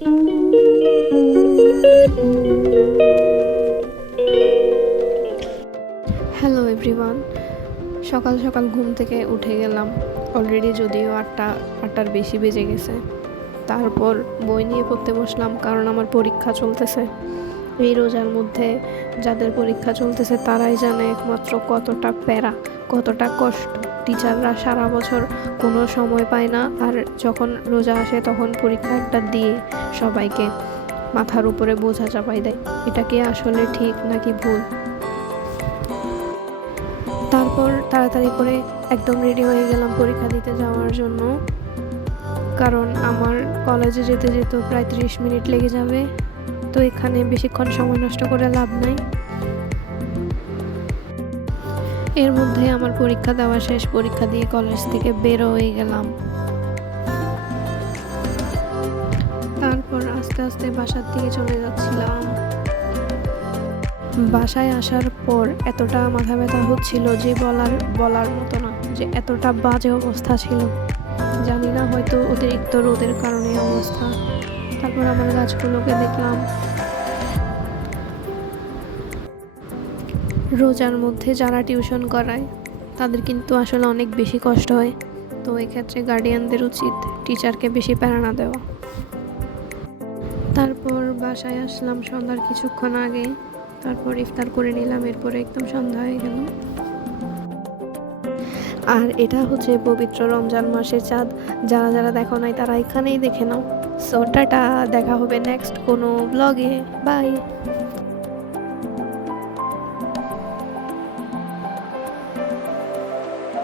Hello everyone, সকাল সকাল ঘুম থেকে উঠে গেলাম। অলরেডি যদিও আটটার বেশি বেজে গেছে। তারপর বই নিয়ে পড়তে বসলাম, কারণ আমার পরীক্ষা চলতেছে। এই রোজার মধ্যে যাদের পরীক্ষা চলতেছে তারাই জানে একমাত্র কতটা প্যারা, কতটা কষ্ট। টিচাররা সারা বছর কোনো সময় পায় না, আর যখন রোজা আসে তখন পরীক্ষা একটা দিয়ে সবাইকে মাথার উপরে বোঝা চাপাই দেয়। এটা কি আসলে ঠিক নাকি ভুল? তারপর তাড়াতাড়ি করে একদম রেডি হয়ে গেলাম পরীক্ষা দিতে যাওয়ার জন্য, কারণ আমার কলেজে যেতে যেতে প্রায় 30 মিনিট লেগে যাবে। তো এখানে বেশিক্ষণ সময় নষ্ট করে লাভ নাই। এর মধ্যে আমার পরীক্ষা দেওয়া শেষ, পরীক্ষা দিয়ে কলেজ থেকে বের হয়ে গেলাম। তারপর আস্তে আস্তে বাসার দিকে চলে যাচ্ছিলাম। বাসায় আসার পর এতটা মাথা ব্যথা হচ্ছিল যে বলার মতো না, যে এতটা বাজে অবস্থা ছিল। জানি না, হয়তো অতিরিক্ত রোদের কারণে অবস্থা। তারপর আমার গাছগুলোকে দেখলাম। রোজার মধ্যে যারা টিউশন করায় তাদের কিন্তু আসলে অনেক বেশি কষ্ট হয়। তো এক্ষেত্রে গার্ডিয়ানদের উচিত টিচারকে বেশি প্যারা না দেওয়া। তারপর বাসায় আসলাম সন্ধ্যার কিছুক্ষণ আগে। তারপর ইফতার করে নিলাম, এরপরে একদম সন্ধ্যা হয়ে গেল। আর এটা হচ্ছে পবিত্র রমজান মাসের চাঁদ। যারা যারা দেখো নাই তারা এখানেই দেখে নাও। সো টাটা, দেখা হবে নেক্সট কোনো ব্লগে। বাই।